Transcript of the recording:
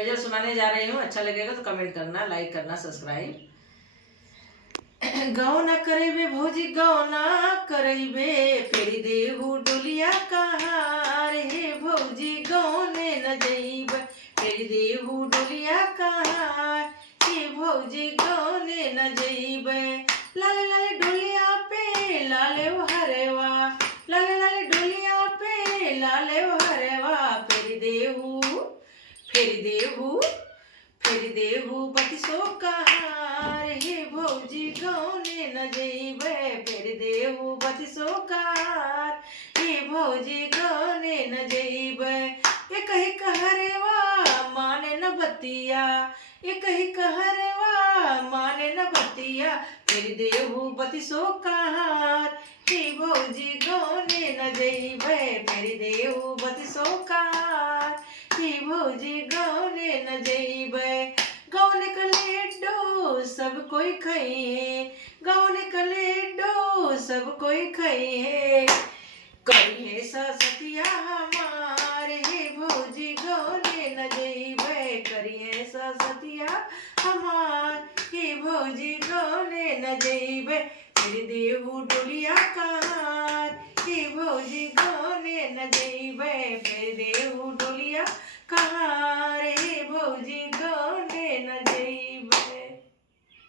गजल सुनाने जा रही हूँ, अच्छा लगेगा तो कमेंट करना, लाइक करना, सब्सक्राइब। गौना करेबे भौजी गौना करेबे, फेरी देहू डोलिया कहाँ रे भौजी गौने न जइब, फेरी देहू डोलिया कहाँ हे भौजी गौने न जइब। लाले लाले डोलिया पे लाले हरेवा, लाले लाले डोलिया पे लाले हरेवा, फेरी देहू फेरी देहू बतिसो कहाँ रे भौजी गौने न जइबे, फेरी देहू बतिसो कहाँ हे भौजी गौने न जइबे। एक ही कहरेवा माने न बतिया, एक ही कहरेवा माने न बतिया, फेरी देहू बतिसो कहाँ हे भौजी गौने न जइबे, फेरी देहू बतिसो कहाँ हे भौजी गौने न जइबे। गौने का लेडो सब कोई खइहे, गौने का लेडो सब कोई खइहे, करिहे सतिया हमारे हे भौजी गौने न जइबे, करिहे सतिया हमार हे भौजी गौने न जइबे, फेरी देहू डोलिया कहाँ हे भौजी गौने न जइबे, फेरी देहू डोलिया कहाँ।